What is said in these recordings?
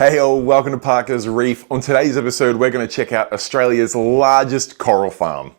Hey all, welcome to Parker's Reef. On today's episode, we're going to check out Australia's largest coral farm.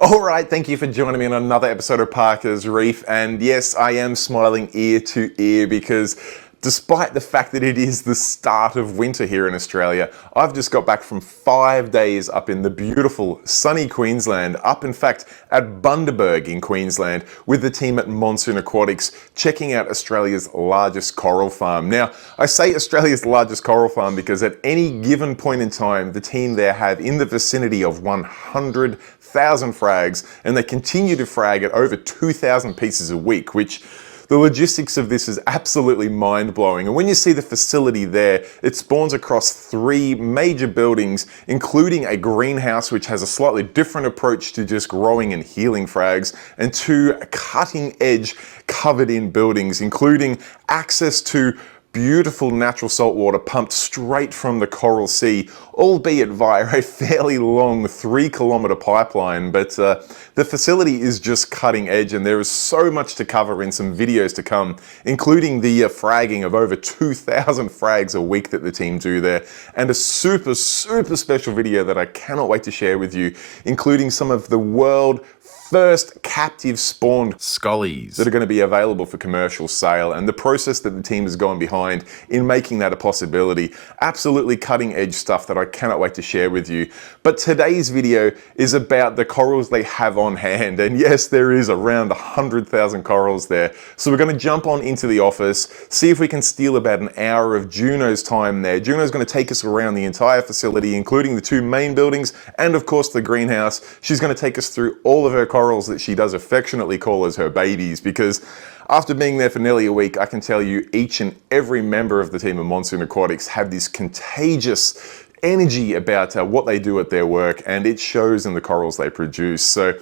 All right, thank you for joining me on another episode of Parker's Reef. And yes, I am smiling ear to ear because despite the fact that it is the start of winter here in Australia, I've just got back from 5 days up in the beautiful sunny Queensland, up in fact at Bundaberg in Queensland with the team at Monsoon Aquatics, checking out Australia's largest coral farm. Now, I say Australia's largest coral farm because at any given point in time, the team there have in the vicinity of 100,000 frags, and they continue to frag at over 2,000 pieces a week, which the logistics of this is absolutely mind-blowing. And when you see the facility there, it spawns across 3 major buildings, including a greenhouse which has a slightly different approach to just growing and healing frags, and 2 cutting-edge covered-in buildings, including access to beautiful natural salt water pumped straight from the Coral Sea, albeit via a fairly long 3-kilometer pipeline. But the facility is just cutting edge, and there is so much to cover in some videos to come, including the fragging of over 2,000 frags a week that the team do there, and a super special video that I cannot wait to share with you, including some of the world first captive spawned Scullies that are going to be available for commercial sale, and the process that the team has gone behind in making that a possibility. Absolutely cutting edge stuff that I cannot wait to share with you. But today's video is about the corals they have on hand, and yes, there is around 100,000 corals there. So we're going to jump on into the office, see if we can steal about an hour of Juno's time there. Juno's going to take us around the entire facility, including the 2 main buildings and of course the greenhouse. She's going to take us through all of her corals that she does affectionately call as her babies, because after being there for nearly a week, I can tell you each and every member of the team of Monsoon Aquatics have this contagious energy about what they do at their work, and it shows in the corals they produce. So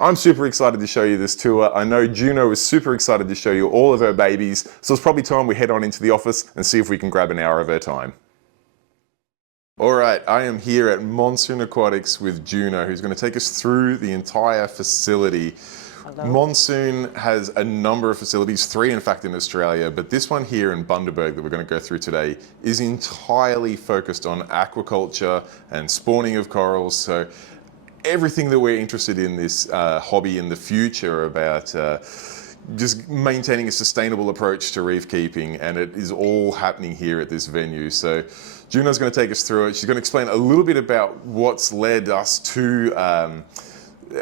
I'm super excited to show you this tour. I know Juno is super excited to show you all of her babies, so it's probably time we head on into the office and see if we can grab an hour of her time. All right, I am here at Monsoon Aquatics with Juno, who's going to take us through the entire facility. Hello. Monsoon has a number of facilities, 3 in fact in Australia, but this one here in Bundaberg that we're going to go through today is entirely focused on aquaculture and spawning of corals. So everything that we're interested in this hobby in the future about just maintaining a sustainable approach to reef keeping, and it is all happening here at this venue. So Juno's going to take us through it. She's going to explain a little bit about what's led us to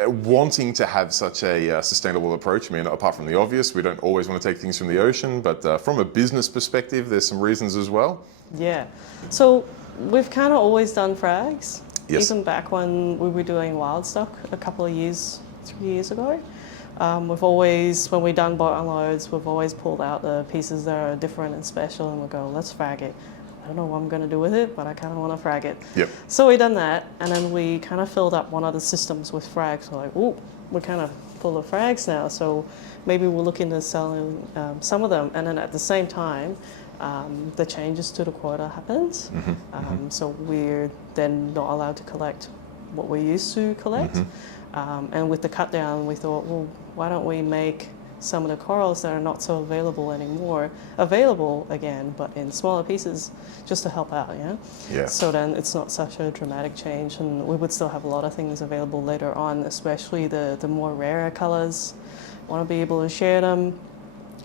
wanting to have such a sustainable approach. I mean, apart from the obvious, we don't always want to take things from the ocean, but from a business perspective, there's some reasons as well. Yeah, so we've kind of always done frags. Yes. Even back when we were doing wild stock a couple of years, 3 years ago. We've always, when we've done boat unloads, we've always pulled out the pieces that are different and special, and we go, let's frag it. I don't know what I'm going to do with it, but I kind of want to frag it. Yep. So we done that, and then we kind of filled up one of the systems with frags. We're like, ooh, we're kind of full of frags now, so maybe we'll look into selling some of them. And then at the same time, the changes to the quota happened. So we're then not allowed to collect what we used to collect. And with the cut down, we thought, well, why don't we make some of the corals that are not so available anymore available again, but in smaller pieces, just to help out, yeah? So then it's not such a dramatic change, and we would still have a lot of things available later on, especially the more rarer colors. Want to be able to share them, and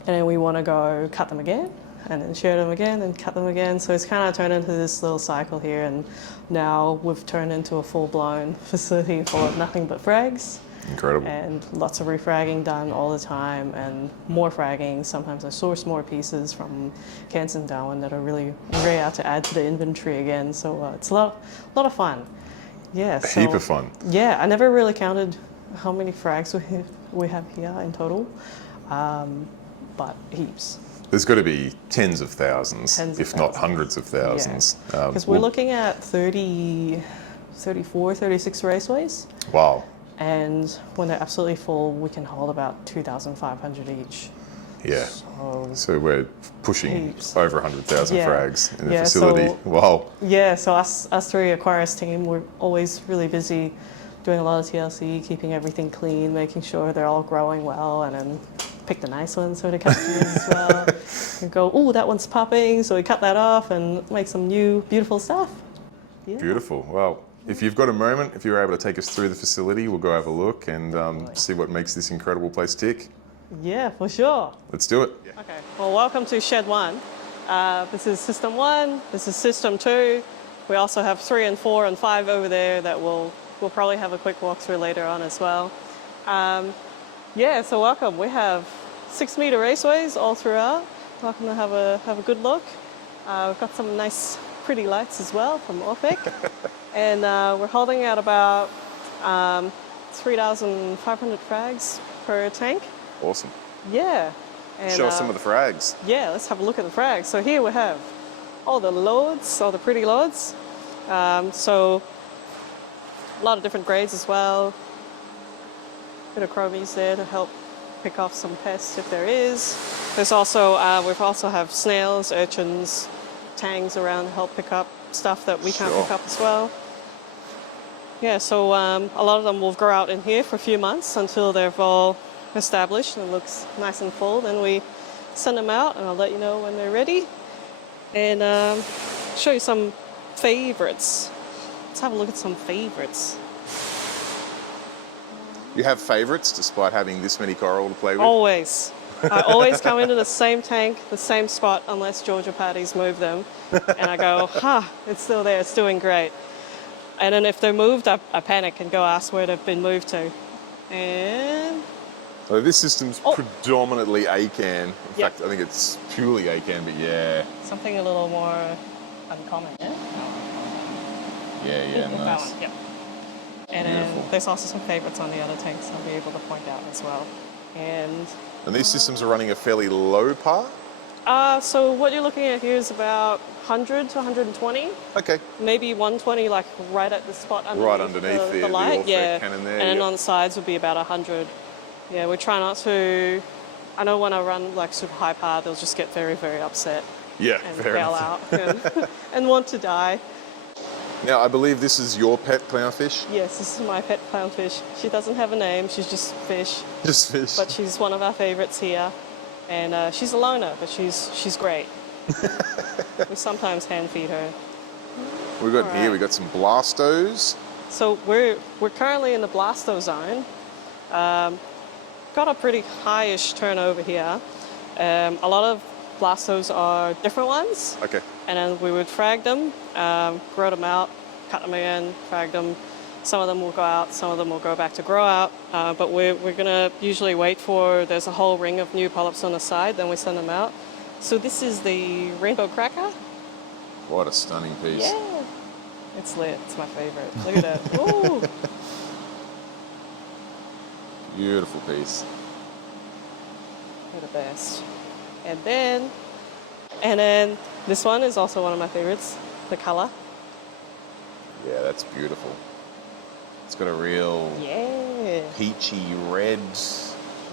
then we want to go cut them again, and then share them again, and cut them again. So it's kind of turned into this little cycle here, and now we've turned into a full-blown facility full of nothing but frags. Incredible. And lots of refragging done all the time, and more fragging. Sometimes I source more pieces from Cairns and Darwin that are really rare to add to the inventory again. So it's a lot of fun. Yeah. A heap of fun. Yeah, I never really counted how many frags we have here in total, but heaps. There's got to be tens of thousands, if not hundreds of thousands. Because we're looking at 34, 36 raceways. Wow. And when they're absolutely full, we can hold about 2,500 each. Yeah. So we're pushing heaps. Over 100,000 frags in the facility. So, wow. Yeah, so us 3 Aquarius team, we're always really busy doing a lot of TLC, keeping everything clean, making sure they're all growing well, and then pick the nice ones for the customers as well. And go, oh, that one's popping, so we cut that off and make some new beautiful stuff. Yeah. Beautiful. Well, if you've got a moment, if you're able to take us through the facility, we'll go have a look and see what makes this incredible place tick. Yeah, for sure. Let's do it. Okay, well, welcome to Shed 1. This is System 1, this is System 2. We also have 3 and 4 and 5 over there that we'll probably have a quick walkthrough later on as well. Yeah, so welcome. We have 6-meter raceways all throughout. Welcome to have a good look. We've got some nice, pretty lights as well from Orphic. And we're holding out about 3,500 frags per tank. Awesome. Yeah. And, show us some of the frags. Yeah, let's have a look at the frags. So here we have all the loads, all the pretty loads. So a lot of different grades as well. Bit of chromies there to help pick off some pests if there is. There's also, we've also have snails, urchins, tangs around to help pick up stuff that we can't pick up as well. Yeah, so a lot of them will grow out in here for a few months until they've all established and it looks nice and full. Then we send them out and I'll let you know when they're ready. And show you some favorites. Let's have a look at some favorites. You have favorites despite having this many coral to play with? Always. I always come into the same tank, the same spot, unless Georgia Patties move them. And I go, it's still there, it's doing great. And then if they're moved, I panic and go ask where they've been moved to. And... So this system's predominantly Acan. In fact, I think it's purely Acan, but yeah. Something a little more uncommon, yeah? Yeah, nice. Yep. And then there's also some favorites on the other tanks I'll be able to point out as well. And these systems are running a fairly low par? So what you're looking at here is about 100 to 120. Okay. Maybe 120, like right at the spot underneath, right underneath the light. Yeah. Cannon there. And then on the sides would be about 100. Yeah, we try not to. I know when I run like super high par, they'll just get very, very upset. Yeah, and fair bail enough. out and want to die. Now, I believe this is your pet clownfish? Yes, this is my pet clownfish. She doesn't have a name, she's just fish. Just fish. But she's one of our favorites here. And she's a loner, but she's great. We sometimes hand feed her. We've got here, we've got some Blastos. So we're currently in the Blastos zone. Got a pretty high-ish turnover here. A lot of Blastos are different ones. Okay. And then we would frag them, grow them out, cut them again, frag them. Some of them will go out, some of them will go back to grow out. But we're going to usually wait for, there's a whole ring of new polyps on the side, then we send them out. So this is the rainbow cracker. What a stunning piece. Yeah. It's lit. It's my favorite. Look at that. Ooh. Beautiful piece. They're the best. And then this one is also one of my favorites, the color. Yeah, that's beautiful. It's got a real peachy red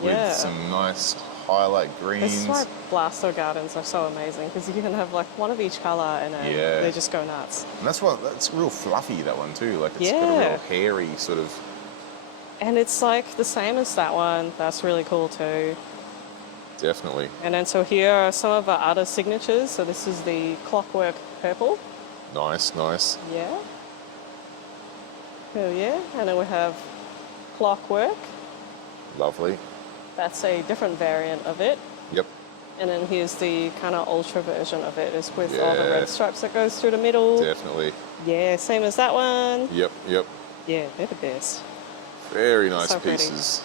with some nice highlight greens. This is why Blasto gardens are so amazing, because you can have like one of each color and then they just go nuts. And that's real fluffy, that one too. Like it's got a real hairy sort of. And it's like the same as that one. That's really cool too. Definitely. And then so here are some of our other signatures. So this is the clockwork purple. Nice, nice. Yeah. Oh yeah. And then we have clockwork. Lovely. That's a different variant of it. Yep. And then here's the kind of ultra version of it, is with all the red stripes that goes through the middle. Definitely. Yeah, same as that one. Yep, yep. Yeah, they're the best. Very nice So pieces.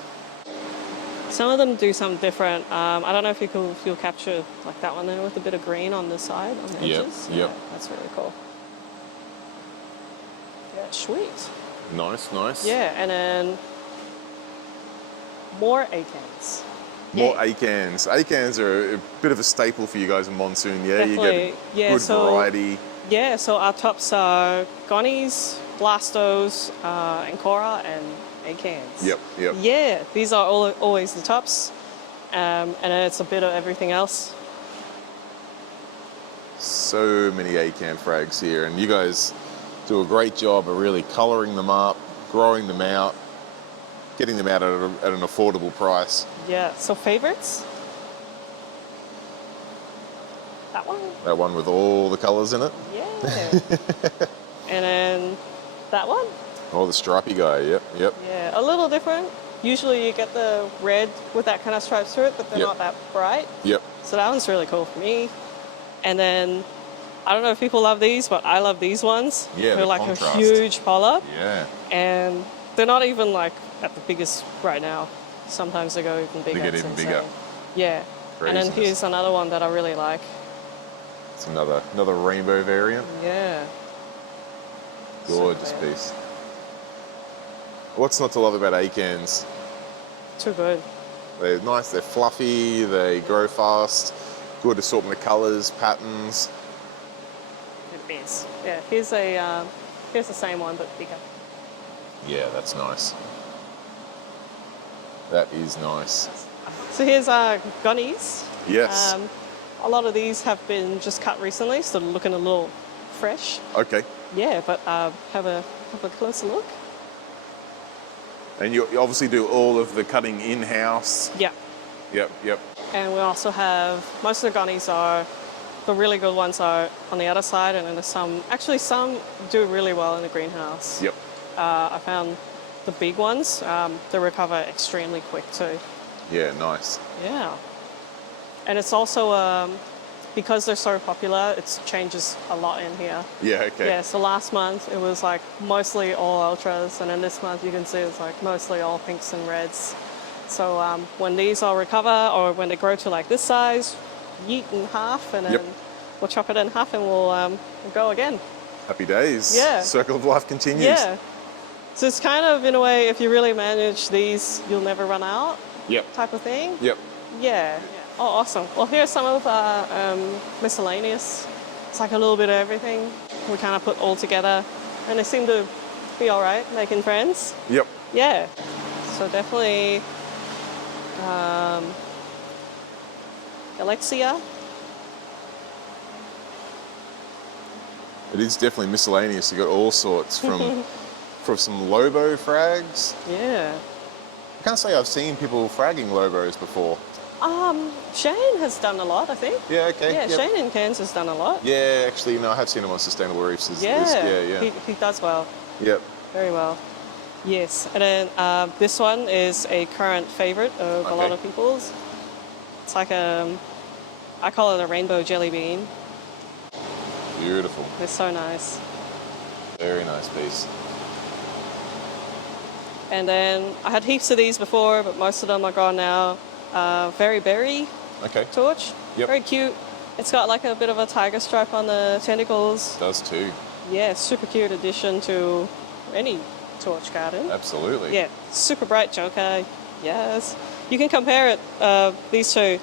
Some of them do something different. I don't know if you'll capture like that one there with a bit of green on the side, on the edges. Yep. Yeah, that's really cool. Yeah, sweet. Nice, nice. Yeah, and then more Acans. More Acans. Acans are a bit of a staple for you guys in Monsoon, yeah? Definitely. You get a good variety. Yeah, so our tops are Gunnies, Blastos, Ancora, and Acans. Yep, yep. Yeah, these are always the tops, and then it's a bit of everything else. So many Acan frags here, and you guys do a great job of really colouring them up, growing them out, getting them out at an affordable price. Yeah. So favorites? That one? That one with all the colours in it. Yeah. And then that one? Oh, the stripy guy, yep. Yeah, a little different. Usually you get the red with that kind of stripes through it, but they're not that bright. Yep. So that one's really cool for me. And then, I don't know if people love these, but I love these ones. Yeah, they're the like contrast. a huge polyp. Yeah. And they're not even like at the biggest right now. Sometimes they go even bigger. They get It's even insane. bigger. Yeah. And then Craziness. here's another one that I really like. It's another rainbow variant. Yeah. Gorgeous Super bad. piece. What's not to love about Acans? Too good. They're nice, they're fluffy, they grow fast, good assortment of colours, patterns. It is. Yeah. Here's the same one but bigger. Yeah, that's nice. That is nice. So here's Gunnies. Yes. A lot of these have been just cut recently, so they're looking a little fresh. Okay. Yeah, but have a closer look. And you obviously do all of the cutting in-house. Yeah. Yep. And we also have, most of the Gunnies are, the really good ones are on the other side, and then there's some do really well in the greenhouse. Yep. I found the big ones, they recover extremely quick too. Yeah, nice. Yeah. And it's also, because they're so popular, it changes a lot in here. Yeah, okay. Yeah, so last month it was like mostly all ultras, and then this month you can see it's like mostly all pinks and reds. So when these all recover, or when they grow to like this size, yeet in half, and then we'll chop it in half and we'll go again. Happy days. Yeah. Circle of life continues. Yeah. So it's kind of, in a way, if you really manage these, you'll never run out Yep. type of thing. Yep. Yeah. Oh, awesome. Well, here's some of Miscellaneous. It's like a little bit of everything. We kind of put all together, and they seem to be all right, making friends. Yep. Yeah. So definitely Alexia. It is definitely miscellaneous. You got all sorts from some Lobo frags. Yeah. I can't say I've seen people fragging Lobos before. Shane has done a lot, I think. Yeah, okay. Yeah, yep. Shane in Cairns has done a lot. Yeah, actually, no, I have seen him on Sustainable Reefs. Yeah. He does well. Yep. Very well. Yes. And then this one is a current favorite of a lot of people's. It's like I call it a rainbow jelly bean. Beautiful. They're so nice. Very nice piece. And then I had heaps of these before, but most of them are gone now. Very berry Okay. torch. Yep. Very cute. It's got like a bit of a tiger stripe on the tentacles. Does too. Yeah, super cute addition to any torch garden. Absolutely. Yeah, super bright joker. Yes. You can compare it, these two.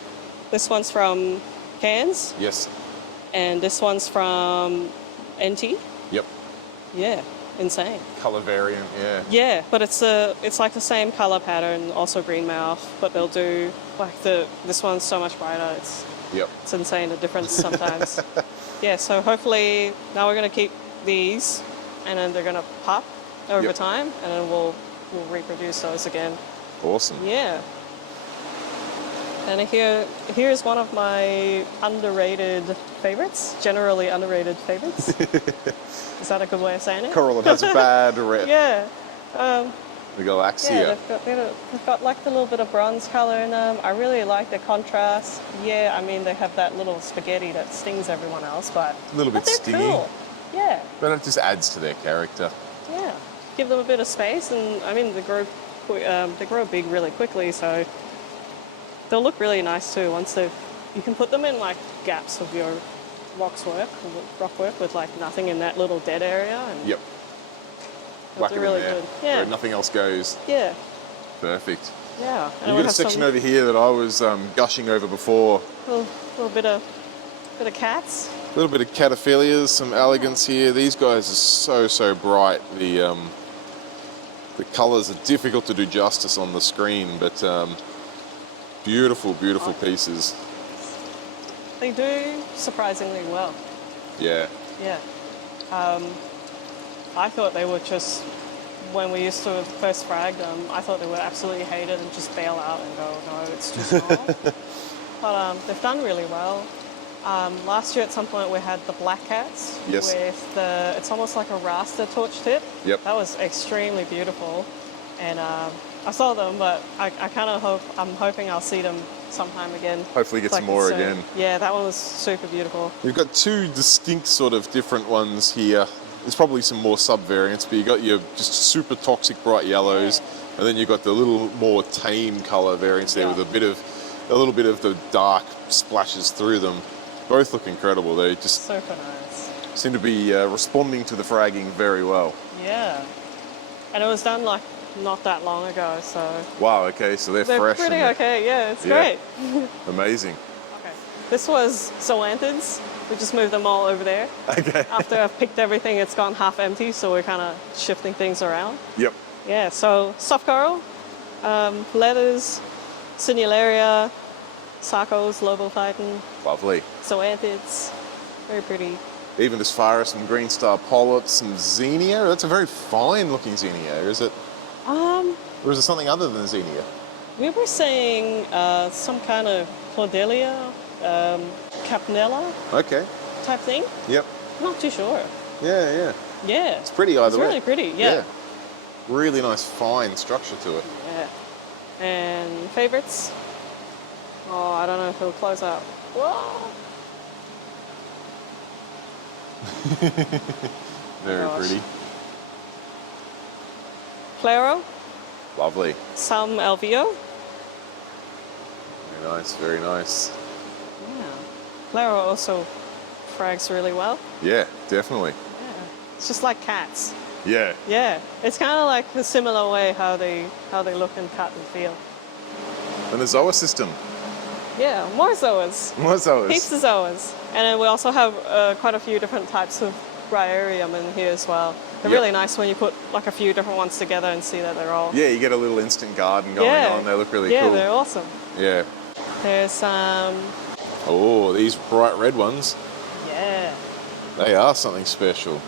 This one's from Cairns, Yes. and this one's from NT. Yep. Yeah, insane. Color variant. Yeah. Yeah, but it's like the same color pattern, also green mouth, but they'll do like this one's so much brighter. Yep. It's insane the difference sometimes. Yeah, so hopefully now we're gonna keep these, and then they're gonna pop over Yep. time, and then we'll reproduce those again. Awesome. Yeah. And here's one of my underrated favorites, generally underrated favorites. Is that a good way of saying it? Coral that has a bad rep. Yeah. The Galaxia. Yeah, they've got like the little bit of bronze color in them. I really like the contrast. Yeah, I mean, they have that little spaghetti that stings everyone else, but A little bit they're stingy. cool. Yeah, But it just adds to their character. yeah. Give them a bit of space, and I mean, they grow big really quickly, so they'll look really nice too. You can put them in like gaps of your rock work with like nothing in that little dead area, and Yep. they'll Whack do it really in there. good. Yeah, Where nothing else goes. yeah, Perfect. yeah. And You've we got a have section some over here that I was gushing over before. little bit of cats. A little bit of cataphilias, some elegance here. These guys are so bright. The colours are difficult to do justice on the screen, but beautiful pieces. They do surprisingly well. Yeah. Yeah. I thought they would just when we used to first frag them, I thought they would absolutely hate it and just bail out and go, no, it's too small. But they've done really well. Last year at some point we had the black cats with it's almost like a raster torch tip. Yep. That was extremely beautiful. And I saw them, but I kind of I'm hoping I'll see them sometime again. Hopefully get some more again. Yeah, that one was super beautiful. We've got two distinct sort of different ones here. There's probably some more sub-variants, but you got your just super toxic bright yellows, and then you've got the little more tame colour variants there with a little bit of the dark splashes through them. Both look incredible. They just super nice. Seem to be responding to the fragging very well. Yeah, and it was done like not that long ago, so. Wow. Okay, so they're fresh. Pretty okay. Yeah, it's great. Amazing. Okay, this was zoanthids. We just moved them all over there. Okay. After I've picked everything, it's gone half empty, so we're kind of shifting things around. Yep. Yeah. So soft coral, leathers, Cinularia, Sarcos, Lobophyton. Lovely. Zoanthids, very pretty. Even as far as some green star polyps, some xenia. That's a very fine looking xenia, is it? Or is it something other than xenia? We were saying some kind of Cordelia, Capnella Okay. type thing. Yep. Not too sure. Yeah. Yeah. It's pretty either way. It's really pretty, yeah. Really nice fine structure to it. Yeah. And favorites? Oh, I don't know if it'll close out. Whoa! Very pretty. Claro, Lovely. some Alveo. Very nice, very nice. Yeah. Claro also frags really well. Yeah, definitely. Yeah. It's just like cats. Yeah. Yeah. It's kind of like a similar way how they look and cut and feel. And the zoa system. Yeah, more zoas. More zoas. Heaps of zoas. And then we also have quite a few different types of Brighterium in here as well. They're really nice when you put like a few different ones together and see that they're all... Yeah, you get a little instant garden going on. They look really cool. Yeah, they're awesome. Yeah. There's Oh, these bright red ones. Yeah. They are something special.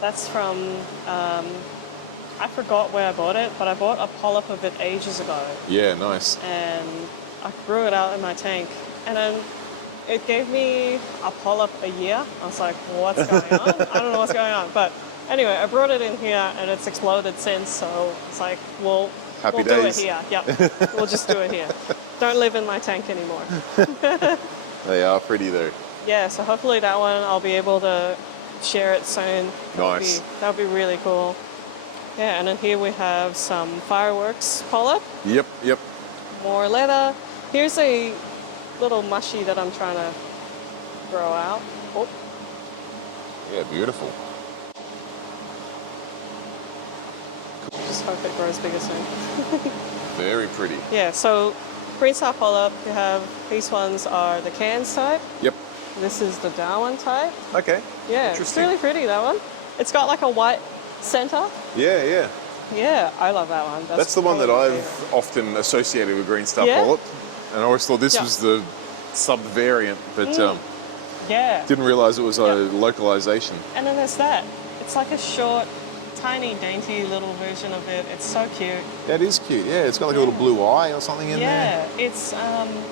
That's from... I forgot where I bought it, but I bought a polyp of it ages ago. Yeah, nice. And I grew it out in my tank. And then it gave me a polyp a year. I was like, what's going on? I don't know what's going on. But anyway, I brought it in here and it's exploded since. So it's like, we'll do it here. Yep, we'll just do it here. Don't live in my tank anymore. They are pretty though. Yeah, so hopefully that one I'll be able to share it soon. Nice. That would be really cool. Yeah, and then here we have some fireworks polyp. Yep. More leather. Here's a little mushy that I'm trying to grow out. Oh. Yeah, beautiful. Just hope it grows bigger soon. Very pretty. Yeah, so green star polyp, you have, these ones are the cans type. Yep. This is the Darwin type. Okay. Yeah, it's really pretty, that one. It's got like a white center. Yeah. Yeah, I love that one. That's the one that I've often associated with green star polyp. And I always thought this was the sub-variant, but didn't realise it was a localization. And then there's that. It's like a short, tiny, dainty little version of it. It's so cute. That is cute, yeah. It's got like a little blue eye or something in there. Yeah,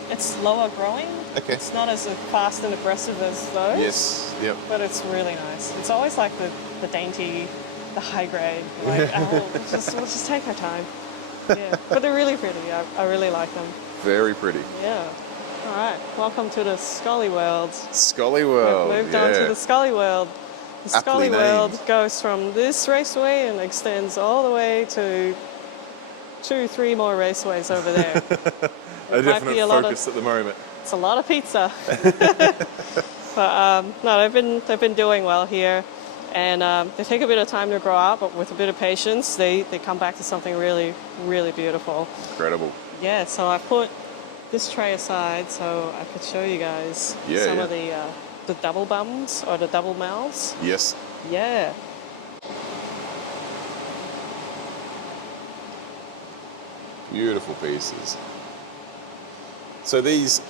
it's lower growing. Okay. It's not as fast and aggressive as those. Yes, yep. But it's really nice. It's always like the dainty, the high grade. Like, we'll just take our time. Yeah, but they're really pretty. I really like them. Very pretty. Yeah. All right. Welcome to the Scully World. Scully World. We've moved on to the Scully World. The Scully World named. goes from this raceway and extends all the way to 2-3 more raceways over there. A definite focus at the moment. It's a lot of pizza. But no, they've been doing well here. And they take a bit of time to grow out, but with a bit of patience, they come back to something really, really beautiful. Incredible. Yeah, so I put this tray aside so I could show you guys some of the double bums or the double mouths. Yes. Yeah. Beautiful pieces. So these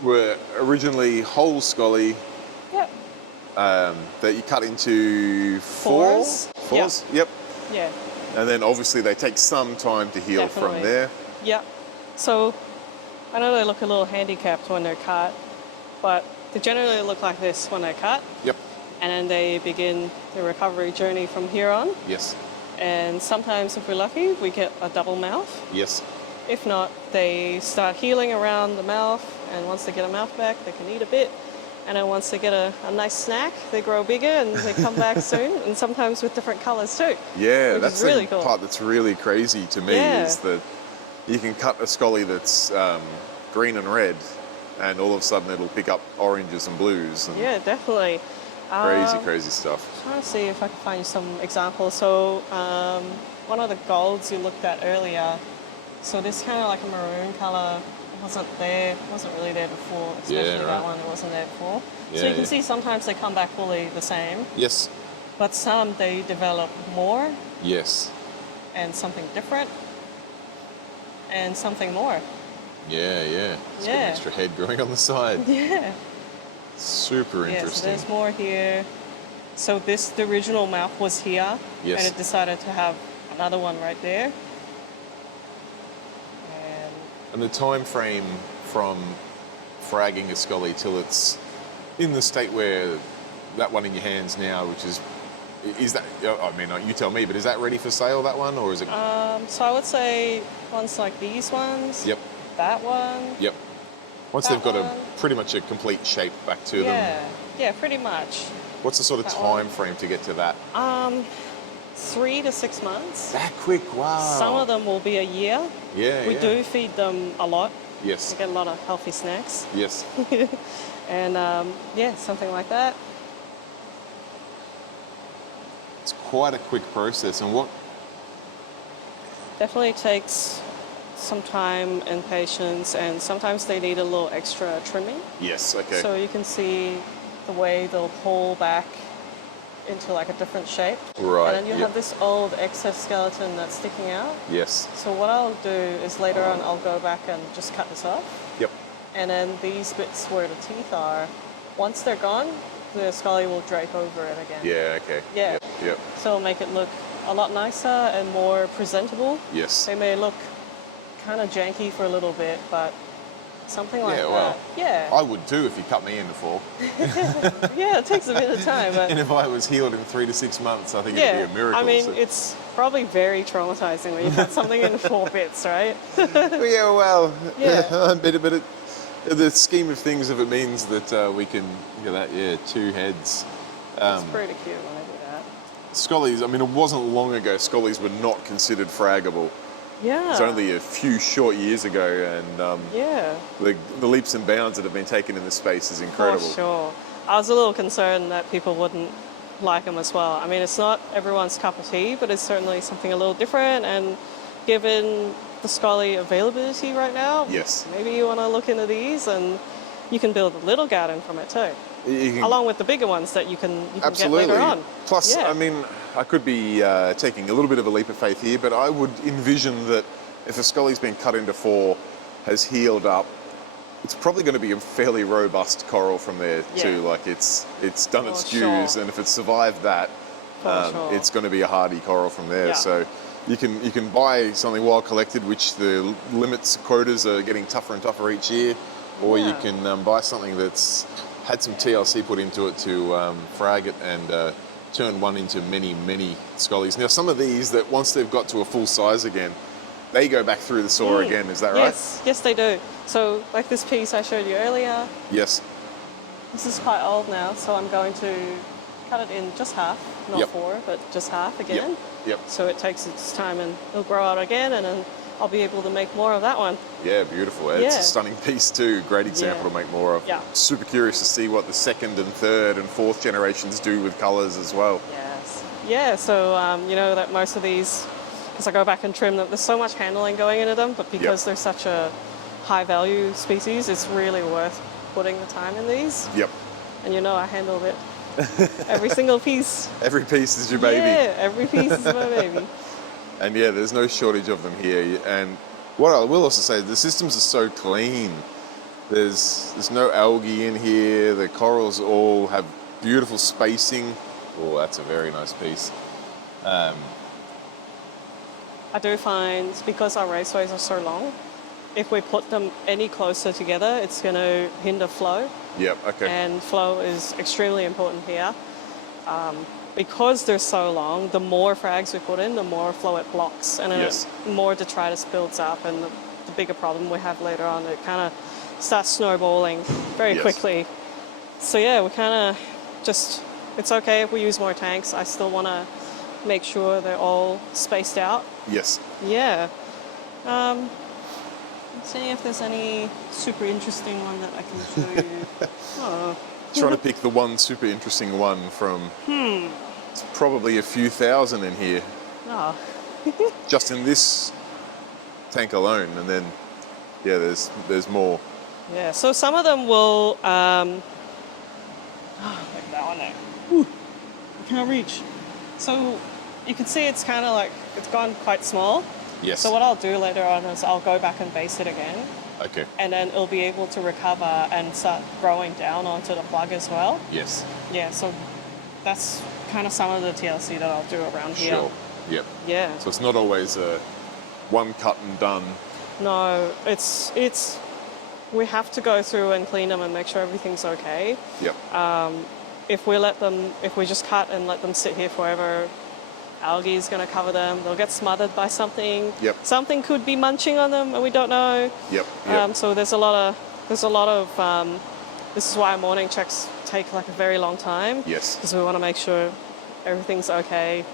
were originally whole Scully. Yep. That you cut into fours. Fours? Yep. Yeah. And then obviously they take some time to heal Definitely. from there. Yeah. So I know they look a little handicapped when they're cut, but they generally look like this when they're cut. Yep. And then they begin the recovery journey from here on. Yes. And sometimes, if we're lucky, we get a double mouth. Yes. If not, they start healing around the mouth, and once they get a mouth back, they can eat a bit. And then once they get a nice snack, they grow bigger and they come back soon, and sometimes with different colours too. Yeah, which that's is really the cool. part that's really crazy to me is that you can cut a Scully that's green and red, and all of a sudden it'll pick up oranges and blues. And Yeah, definitely. crazy stuff. Trying to see if I can find you some examples. So one of the golds you looked at earlier, so this kind of like a maroon colour wasn't really there before, especially that one, it wasn't there before. So you can see sometimes they come back fully the same, Yes. but some they develop more Yes. and something different and something more. Yeah. It's got an extra head growing on the side. Yeah. Super Yeah, so interesting. there's more here. So the original mouth was here, Yes. and it decided to have another one right there. And the time frame from fragging a Scully till it's in the state where that one in your hands now, which is that, I mean, you tell me, but is that ready for sale, that one, or is it? So I would say ones like these ones. Yep. That one. Yep. Once That they've got one. pretty much a complete shape back to them. Yeah. Yeah, pretty much. What's the sort of That time one. frame to get to that? 3 to 6 months. That quick, wow. Some of them will be a year. Yeah, We do feed them a lot. Yes. We get a lot of healthy snacks. Yes. And something like that. It's quite a quick process. And what? Definitely takes some time and patience, and sometimes they need a little extra trimming. Yes, okay. So you can see the way they'll pull back into like a different shape. Right, And then you yep. have this old excess skeleton that's sticking out. Yes. So what I'll do is later on I'll go back and just cut this off. Yep. And then these bits where the teeth are, once they're gone, the Scully will drape over it again. Yeah, okay. Yeah. Yep. So it'll make it look a lot nicer and more presentable. Yes. They may look kind of janky for a little bit, but something like Yeah, that. well, Yeah. I would too if you cut me into 4. Yeah, it takes a bit of time, but And if I was healed in 3 to 6 months, I think it'd yeah. be a miracle. I mean, So- it's probably very traumatizing when you cut something in 4 bits, right? yeah, well, Yeah. but the scheme of things, if it means that we can look at that, 2 heads. It's pretty cute when I do that. Scullies, I mean, it wasn't long ago Scullies were not considered fraggable. Yeah. It's only a few short years ago, and Yeah. the leaps and bounds that have been taken in this space is incredible. For sure. I was a little concerned that people wouldn't like them as well. I mean, it's not everyone's cup of tea, but it's certainly something a little different. And given the Scully availability right now, Yes. maybe you want to look into these, and you can build a little garden from it too, You can- along with the bigger ones that you can get Absolutely. later on. Plus, Yeah. I mean, I could be taking a little bit of a leap of faith here, but I would envision that if a Scully's been cut into 4, has healed up, it's probably going to be a fairly robust coral from there too. Yeah. Like it's done For its dues, sure. and if it's survived that, For sure. it's going to be a hardy coral from there. Yeah. So you can buy something wild collected, which the limits quotas are getting tougher and tougher each year, or you Yeah. can buy something that's had some TLC put into it to frag it and turn one into many Scullies. Now, some of these that once they've got to a full size again, they go back through the saw again. Is that right? Yes, they do. So, like this piece I showed you earlier, Yes. this is quite old now, so I'm going to cut it in just half, not Yep. 4, but just half again. Yep. So it takes its time and it'll grow out again, and then I'll be able to make more of that one. Yeah, beautiful. It's Yeah. a stunning piece too. Great example Yeah. to make more of. Yeah. Super curious to see what the 2nd and 3rd and 4th generations do with colours as well. Yes. Yeah, so you know that most of these, as I go back and trim them, there's so much handling going into them, but because they're such a high value species, it's really worth putting the time in these. Yep. And you know I handled it. Every single piece. Every piece is your baby. Yeah, every piece is my baby. And yeah, there's no shortage of them here. And what I will also say, the systems are so clean. There's no algae in here. The corals all have beautiful spacing. Oh, that's a very nice piece. I do find, because our raceways are so long, if we put them any closer together, it's going to hinder flow. Yep, okay. And flow is extremely important here. Because they're so long, the more frags we put in, the more flow it blocks, and Yes. more detritus builds up, and the bigger problem we have later on, it kind of starts snowballing very Yes. quickly. So yeah, we kind of just, it's okay if we use more tanks. I still want to make sure they're all spaced out. Yes. Yeah. Let's see if there's any super interesting one that I can show you. Oh. Trying to pick the one super interesting one from. It's probably a few thousand in here, Oh. just in this tank alone, and then yeah, there's more. Yeah, so some of them will, look at that one there. Ooh, I can't reach. So you can see it's kind of like, it's gone quite small. Yes. So what I'll do later on is I'll go back and base it again, Okay. and then it'll be able to recover and start growing down onto the plug as well. Yes. Yeah, so that's kind of some of the TLC that I'll do around here. Sure. Yep. Yeah. So it's not always a one cut and done. No, it's we have to go through and clean them and make sure everything's okay. Yep. If we just cut and let them sit here forever, algae is going to cover them. They'll get smothered by something. Yep. Something could be munching on them, and we don't know. Yep. Yep. So there's a lot of. This is why morning checks take like a very long time. Yes. Because we want to make sure everything's okay.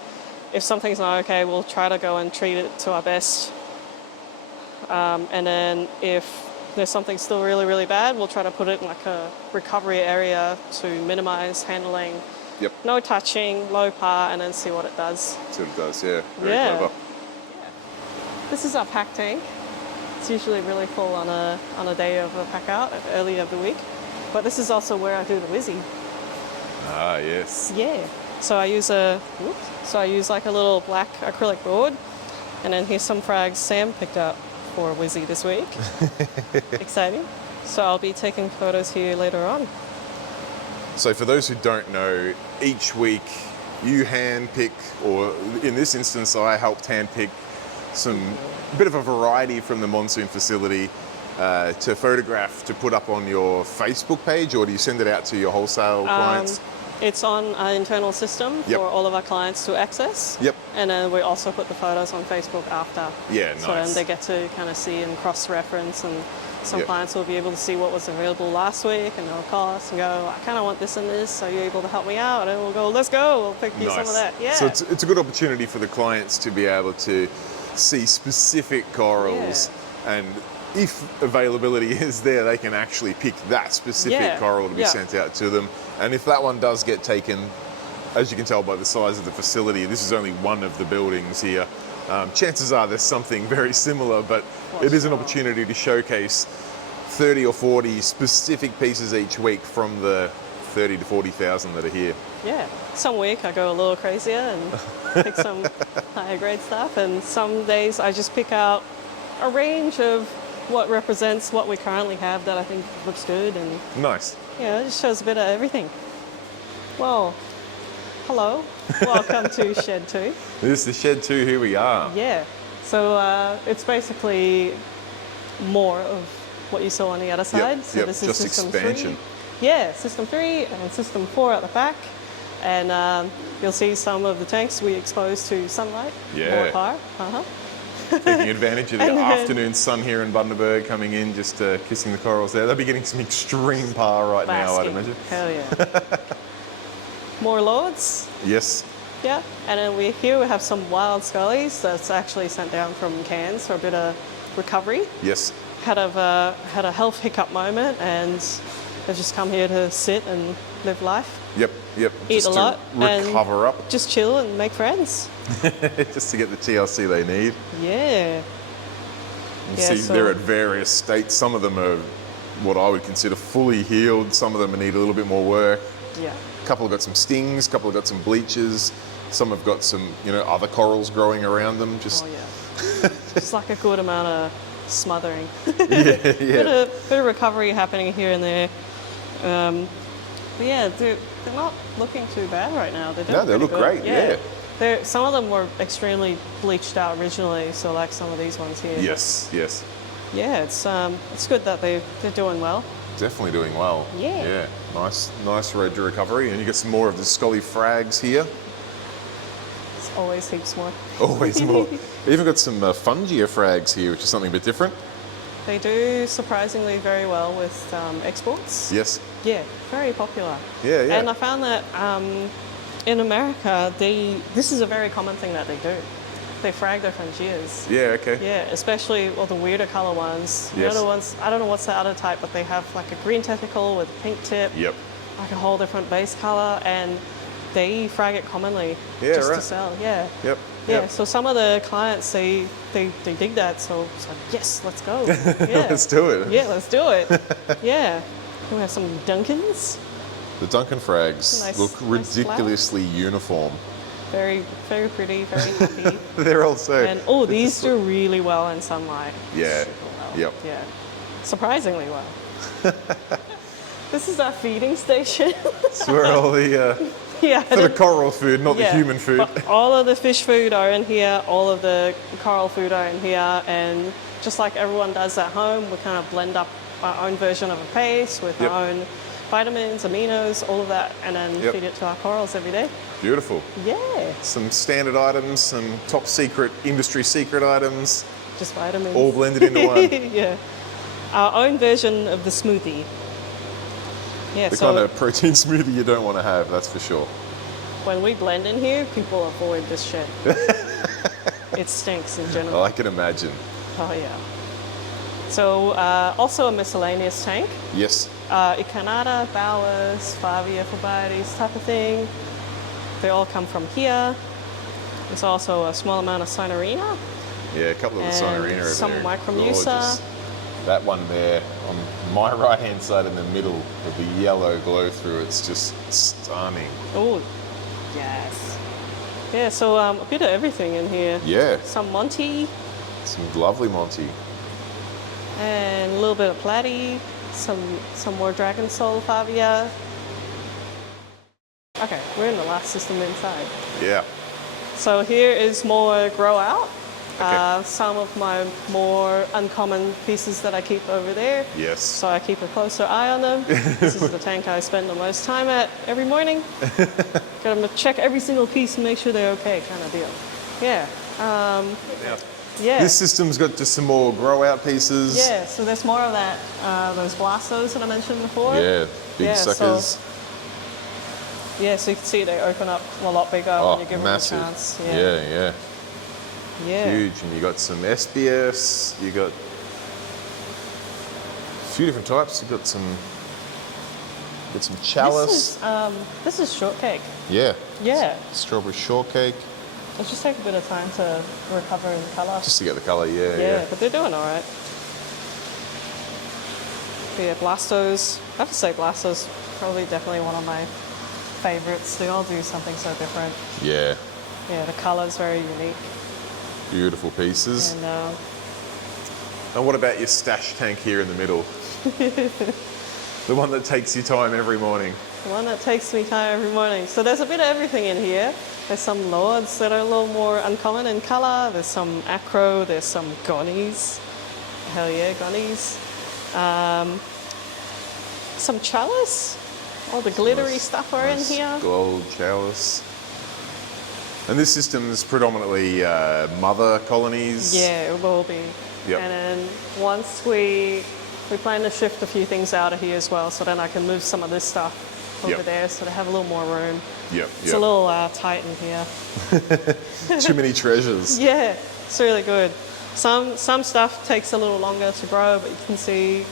If something's not okay, we'll try to go and treat it to our best. And then if there's something still really, really bad, we'll try to put it in like a recovery area to minimize handling. Yep. No touching, low par, and then see what it does. That's what it does. Yeah. Very Yeah. clever. This is our pack tank. It's usually really full on a day of a pack out, early of the week. But this is also where I do the Wizzy. Ah, yes. Yeah. So I use like a little black acrylic board, and then here's some frags Sam picked up for Wizzy this week. Exciting. So I'll be taking photos here later on. So for those who don't know, each week you handpick, or in this instance, I helped handpick a bit of a variety from the Monsoon facility to photograph to put up on your Facebook page, or do you send it out to your wholesale clients? It's on our internal system Yep. for all of our clients to access. Yep. And then we also put the photos on Facebook after. Yeah, So nice. then they get to kind of see and cross-reference, and some Yep. clients will be able to see what was available last week, and they'll call us and go, I kind of want this and this, are you able to help me out? And we'll go, let's go, we'll pick you some of that. Yeah. So it's a good opportunity for the clients to be able to see specific corals, and if availability is there, they can actually pick that specific Yeah, coral to be yeah. sent out to them. And if that one does get taken, as you can tell by the size of the facility, this is only one of the buildings here. Chances are there's something very similar, but it is an opportunity to showcase 30 or 40 specific pieces each week from the 30 to 40,000 that are here. Yeah. Some week I go a little crazier and pick some higher grade stuff, and some days I just pick out a range of what represents what we currently have that I think looks good, and Nice. it just shows a bit of everything. Well, hello, welcome to Shed 2. This is the Shed 2, here we are. Yeah, so it's basically more of what you saw on the other side. So yep, this is just system expansion. 3. Yeah, system 3 and system 4 at the back. And you'll see some of the tanks we expose to sunlight. Yeah. More power. Taking advantage of the And then- afternoon sun here in Bundaberg, coming in, just kissing the corals there. They'll be getting some extreme power right now, I'd Basking. imagine. Hell yeah. More lords. Yes. Yeah, and then we have some wild Scullies that's actually sent down from Cairns for a bit of recovery. Yes. Had a health hiccup moment, and they've just come here to sit and live life, Yep. Eat Just a lot to recover up, just chill and make friends. just to get the TLC they need. Yeah. You Yeah, see, so- they're at various states. Some of them are what I would consider fully healed. Some of them need a little bit more work. Yeah. A couple have got some stings. A couple have got some bleaches. Some have got some, other corals growing around them. Just Oh yeah. Just like a good amount of smothering. yeah. Bit of recovery happening here and there. But yeah, they're not looking too bad right now. They're doing No, they pretty look good. great. Yeah. Some of them were extremely bleached out originally, so like some of these ones here. Yes, yes. Yeah, it's good that they're doing well. Definitely doing well. Yeah. Yeah. Nice road to recovery. And you get some more of the Scully frags here. It's always heaps more. Always more. We even got some fungier frags here, which is something a bit different. They do surprisingly very well with exports. Yes. Yeah, very popular. Yeah, yeah. And I found that in America, this is a very common thing that they do. They frag their fungias. Yeah, okay. Yeah, especially all the weirder color ones. Yes. The other ones, I don't know what's the other type, but they have like a green tentacle with a pink tip. Yep. Like a whole different base color, and they frag it commonly Yeah, just right. to sell. Yeah. Yep. Yeah, Yep. so some of the clients, they dig that, so it's like, yes, let's go. Yeah. Let's do it. Yeah, let's do it. Yeah. We have some Duncans. The Duncan frags Nice- look nice ridiculously uniform. Very, very pretty, very happy. They're also... And oh, these do really well in sunlight. Yeah. Super well. Yep. Yeah. Surprisingly well. This is our feeding station. It's where all the... Yeah. for the coral food, not the human food. But all of the fish food are in here, all of the coral food are in here, and just like everyone does at home, we kind of blend up our own version of a paste with Yep. our own vitamins, aminos, all of that, and then Yep. feed it to our corals every day. Beautiful. Yeah, Some standard items, some top secret, industry secret items, just vitamins. all blended into one. Yeah. Our own version of the smoothie. Yeah, The so kind of protein smoothie you don't want to have, that's for sure. when we blend in here, people avoid this shit. It stinks in general. Oh, I can imagine. Oh yeah. So also a miscellaneous tank. Yes. Icanata, Bowers, Favia, Phobites type of thing. They all come from here. There's also a small amount of Sinarina. Yeah, a couple of the And Sinarina over some there. Micromusa. Gorgeous. That one there on my right-hand side in the middle with the yellow glow through, it's just stunning. Oh, yes. Yeah, so a bit of everything in here. Yeah, Some Monty some lovely Monty. and a little bit of Platy. Some more Dragon Soul Favia. Okay, we're in the last system inside. Yeah. So here is more grow out. Okay. Some of my more uncommon pieces that I keep over there. Yes. So I keep a closer eye on them. This is the tank I spend the most time at every morning. Got to check every single piece and make sure they're okay, kind of deal. Yeah. Now, Yeah. this system's got just some more grow out pieces. Yeah. So there's more of that. Those Blastos that I mentioned before. Yeah, big Yeah, suckers. Yeah. So you can see they open up a lot bigger Oh, when you give massive. them a chance. Yeah. Yeah. Huge. And you got some SBS, you got a few different types. You got some chalice. This is shortcake. Yeah. Yeah. Strawberry shortcake. It'll just take a bit of time to recover in colour. Just to get the colour, yeah. Yeah, but they're doing all right. But yeah, Blastos. I have to say Blastos probably definitely one of my favourites. They all do something so different. Yeah. Yeah, the colour's very unique. Beautiful pieces. And And what about your stash tank here in the middle? The one that takes your time every morning. the one that takes me time every morning. So there's a bit of everything in here. There's some Lords that are a little more uncommon in colour. There's some Acro. There's some Gunnies. Hell yeah, Gunnies. Some Chalice. All the glittery Nice- stuff are in nice here. Gold chalice. And this system is predominantly mother colonies. Yeah, it will be. Yep. And then once we plan to shift a few things out of here as well, so then I can move some of this stuff over Yep. there, so they have a little more room. Yep. It's a little tight in here. Too many treasures. Yeah, it's really good. Some stuff takes a little longer to grow, but you can see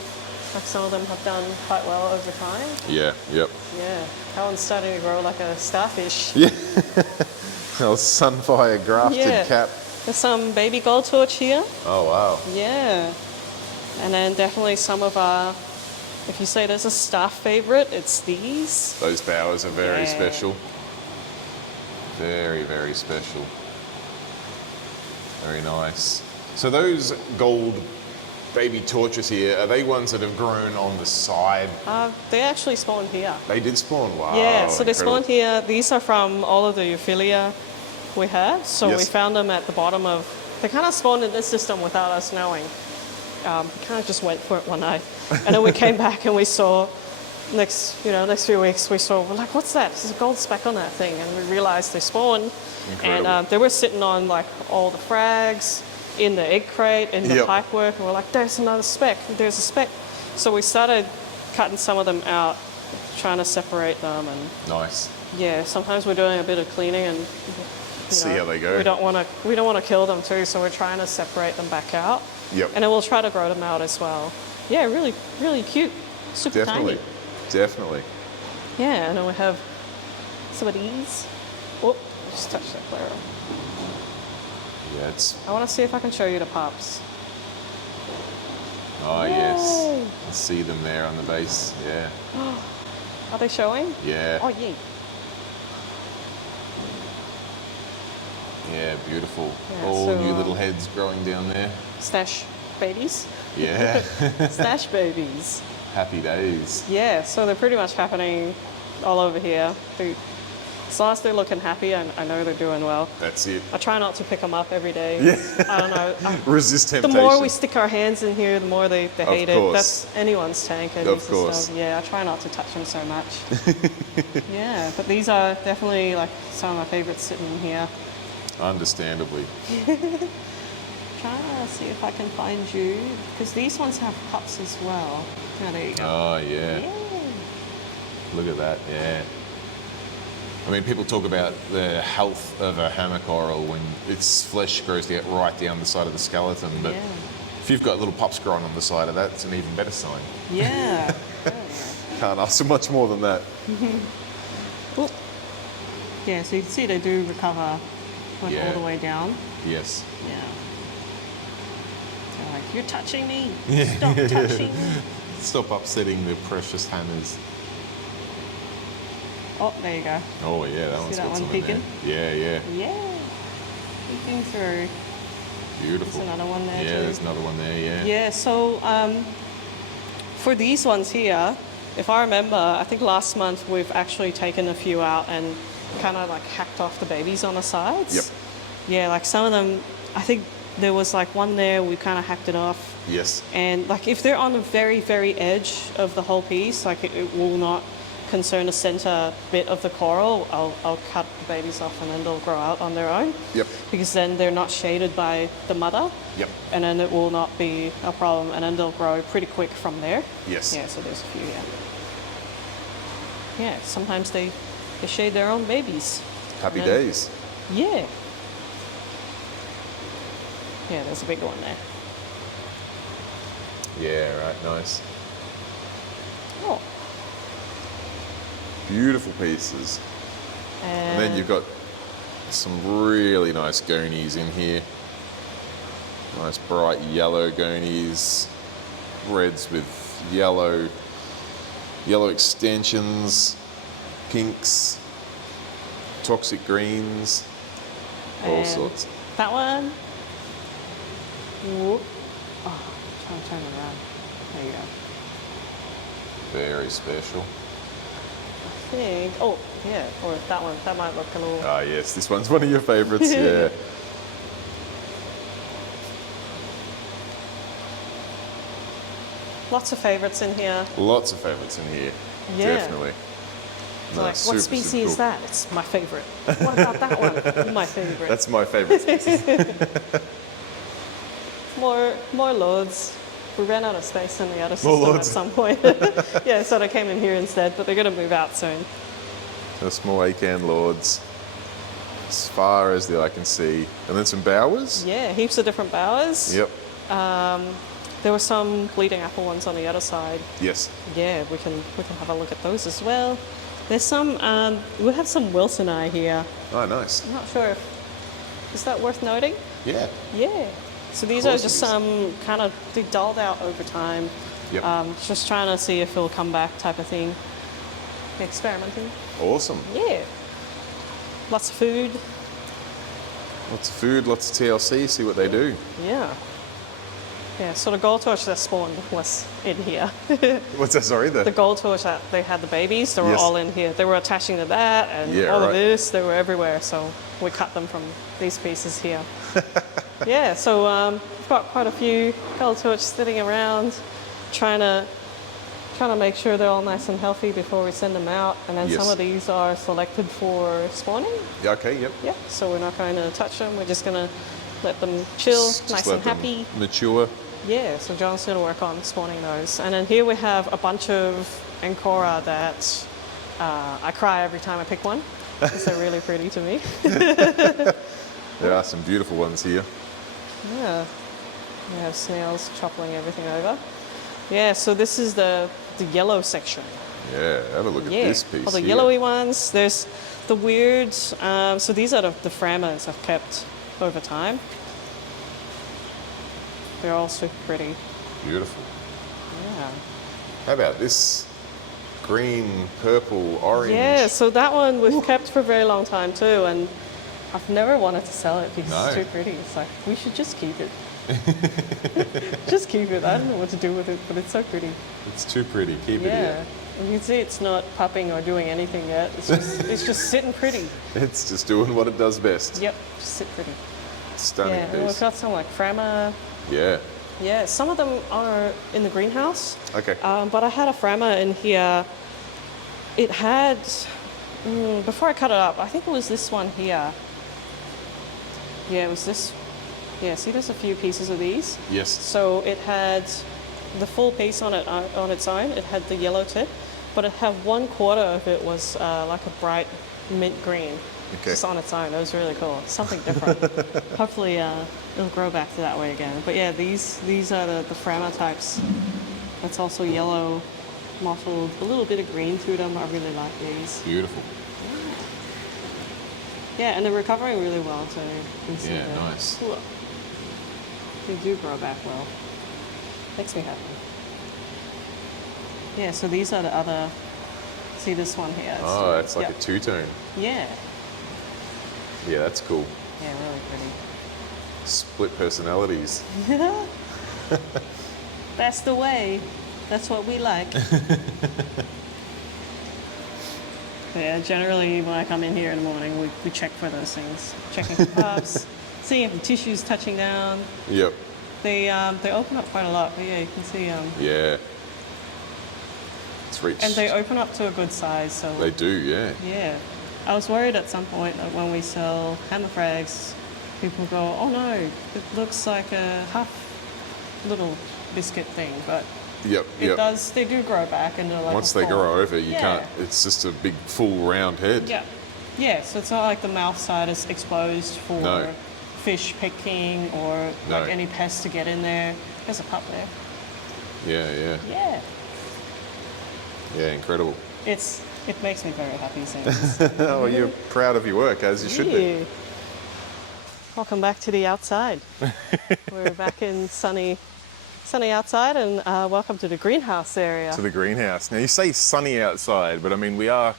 like some of them have done quite well over time. Yeah. Yep. Yeah, that one's starting to grow like a starfish. Yeah. Well, sunfire grafted Yeah. cap. There's some baby gold torch here. Oh wow. Yeah. And then definitely some of our, if you say there's a staff favorite, it's these. Those bowers are very Yeah. special. Very, very special. Very nice. So those gold baby torches here, are they ones that have grown on the side? They actually spawn here. They did spawn, wow. Yeah, so they incredible. spawned here. These are from all of the Euphilia, we have. So we Yes. found them at the bottom of, they kind of spawned in this system without us knowing. We kind of just went for it one night. And then we came back and we saw, next few weeks, we're like, what's that? There's a gold speck on that thing. And we realized they spawned. Incredible. And they were sitting on like all the frags, in the egg crate, in the Yep. pipework. And we're like, there's another speck, there's a speck. So we started cutting some of them out, trying to separate them. And Nice. yeah, sometimes we're doing a bit of cleaning and See how they go. We don't want to kill them too, so we're trying to separate them back out. Yep. And then we'll try to grow them out as well. Yeah, really, really cute. Super Definitely. tiny. Definitely. Yeah, and then we have some of these. Oh, I just touched that player. Yeah, it's. I want to see if I can show you the pups. Oh, Yay. yes. I see them there on the base. Yeah. Are they showing? Yeah. Oh, yeah. Yeah, beautiful. Yeah, All so, new little heads growing down there. Stash babies. Yeah. Stash babies. Happy days. Yeah, so they're pretty much happening all over here. As long as they're looking happy, I know they're doing well. That's it. I try not to pick them up every day. Yeah. I don't know. Resist The temptation. more we stick our hands in here, the more they hate it. course. That's anyone's tank. And Of these course. Stuff. Yeah, I try not to touch them so much. Yeah, but these are definitely like some of my favorites sitting in here. Understandably. Trying to see if I can find you, because these ones have pups as well. Oh, there you go. Oh, yeah. Yeah. Look at that. Yeah. I mean, people talk about the health of a hammer coral when its flesh grows right down the side of the skeleton, but Yeah. if you've got little pups growing on the side of that, it's an even better sign. Yeah. Can't ask for much more than that. Oop. Yeah, so you can see they do recover like Yeah. all the way down. Yes. Yeah. They're like, you're touching me. Stop touching me. Stop upsetting the precious hammers. Oh, there you go. Oh, yeah, that one's that got one some in peeking? there. Yeah, yeah. Yeah. Peeking through. Beautiful. There's another one there Yeah, too. there's another one there, yeah. Yeah, so for these ones here, if I remember, I think last month we've actually taken a few out and kind of like hacked off the babies on the sides. Yep. Yeah, like some of them, I think there was like one there, we kind of hacked it off. Yes. And like if they're on the very, very edge of the whole piece, like it will not concern the center bit of the coral, I'll cut the babies off and then they'll grow out on their own. Yep. Because then they're not shaded by the mother. Yep. And then it will not be a problem, and then they'll grow pretty quick from there. Yes. Yeah, so there's a few, yeah. Yeah, sometimes they shade their own babies. Happy And then- days. Yeah. Yeah, there's a big one there. Yeah, right, nice. Oh. Beautiful pieces. And then you've got some really nice Gunnies in here. Nice bright yellow Gunnies. Reds with yellow extensions, pinks, toxic greens, all And sorts. that one. Whoop. Oh, trying to turn it around. There you go. Very special. I think. Oh, yeah. Or that one. That might look a little. Ah, yes, this one's one of your favourites, yeah. Lots of favorites in here. Lots of favourites in here, Yeah. definitely. It's No, like, super, what super species cool. is that? It's my favorite. What about that one? My favorite. That's my favourite species. More loads. We ran out of space in the other More system loads. at some point. Yeah, so they came in here instead, but they're going to move out soon. The small Acan lords, as far as the eye can see. And then some bowers. Yeah, heaps of different bowers. Yep. There were some bleeding apple ones on the other side. Yes. Yeah, we can have a look at those as well. There's some. We have some Wilsoni here. Oh, nice. I'm not sure if is that worth noting. Yeah. Yeah. So these Of are course just it is. some kind of they dulled out over time. Yep. Just trying to see if it'll come back type of thing. Experimenting. Awesome. Yeah. Lots of food. Lots of food, lots of TLC, see what they do. Yeah. Yeah, so the gold torch that spawned was in here. What's that? Sorry, The gold torch that they had the babies, they were Yes. all in here. They were attaching to that and Yeah, all right. of this, they were everywhere. So we cut them from these pieces here. Yeah, so we've got quite a few gold torch sitting around, trying to make sure they're all nice and healthy before we send them out. And then Yes. some of these are selected for spawning. Yeah, okay, yep. Yeah, so we're not going to touch them. We're just going to let them chill, Just nice let and them happy. mature. Yeah, so John's going to work on spawning those. And then here we have a bunch of Ancora that I cry every time I pick one. Because they're really pretty to me. There are some beautiful ones here. Yeah, we have snails chopping everything over. Yeah, so this is the yellow section. Yeah, have a look at this piece all the here. yellowy ones. There's the weird, so these are the frammers I've kept over time. They're all super pretty. Beautiful. Yeah. How about this green, purple, orange? Yeah, so that one we've kept for a very long time too, and I've never wanted to sell it because it's No. too pretty. It's like, we should just keep it. Just keep it. I don't know what to do with it, but it's so pretty. It's too pretty. Keep it Yeah. here. And you can see it's not pupping or doing anything yet. It's just sitting pretty. It's just doing what it does best. Yep, just sit pretty. Stunning Yeah, and we've piece. got some like Frammer. Yeah. Yeah, some of them are in the greenhouse. Okay. But I had a Frammer in here. It had, before I cut it up, I think it was this one here. Yeah, it was this. Yeah, see there's a few pieces of these. Yes. So it had the full piece on it on its own. It had the yellow tip, but it had 1/4 of it was like a bright mint green. Okay. Just on its own. It was really cool. Something different. Hopefully it'll grow back to that way again. But yeah, these are the Frammer types. That's also yellow, mottled, a little bit of green to them. I really like these. Beautiful. Yeah, and they're recovering really well too. You can see Yeah, that. nice. Cool. They do grow back well. Makes me happy. Yeah, so these are the other. See this one here? Oh, it's like Yep. a two-tone. Yeah. Yeah, that's cool. Yeah, really pretty. Split personalities. That's the way. That's what we like. Yeah, generally when I come in here in the morning, we check for those things. Checking for pups, seeing if the tissue's touching down. Yep. They open up quite a lot, but yeah, you can see Yeah. It's reached. and they open up to a good size. So They do, yeah. yeah, I was worried at some point that when we sell hammer frags, people go, "Oh no, it looks like a half little biscuit thing," but Yep, it yep. does. They do grow back into like Once a they full- grow over, you Yeah. can't. It's just a big, full, round head. Yeah, yeah. So it's not like the mouth side is exposed for No. fish picking or No. like any pests to get in there. There's a pup there. Yeah, yeah. Yeah, Yeah, incredible. it makes me very happy seeing this. Oh, you're proud of your work, as you should be. Yeah. Welcome back to the outside. We're back in sunny outside, and welcome to the greenhouse area. To the greenhouse. Now, you say sunny outside, but I mean, we are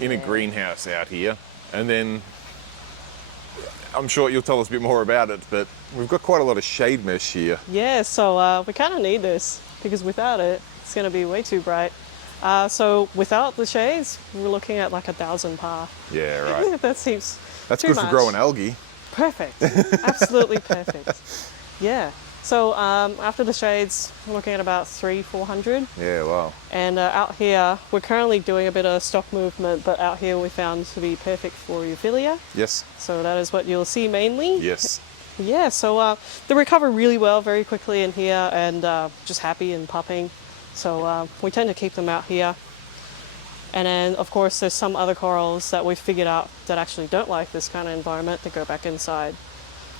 in a greenhouse out here. And then I'm sure you'll tell us a bit more about it, but we've got quite a lot of shade mesh here. Yeah, so we kind of need this because without it, it's going to be way too bright. So without the shades, we're looking at like 1,000 par. Yeah, right. That seems That's too good much. for growing algae. Perfect. Absolutely perfect. Yeah. So after the shades, we're looking at about 300-400. Yeah, wow. And out here, we're currently doing a bit of stock movement, but out here we found to be perfect for euphilia. Yes, So that is what you'll see mainly. yes. Yeah, so they recover really well very quickly in here and just happy and popping. So we tend to keep them out here. And then, of course, there's some other corals that we've figured out that actually don't like this kind of environment that go back inside.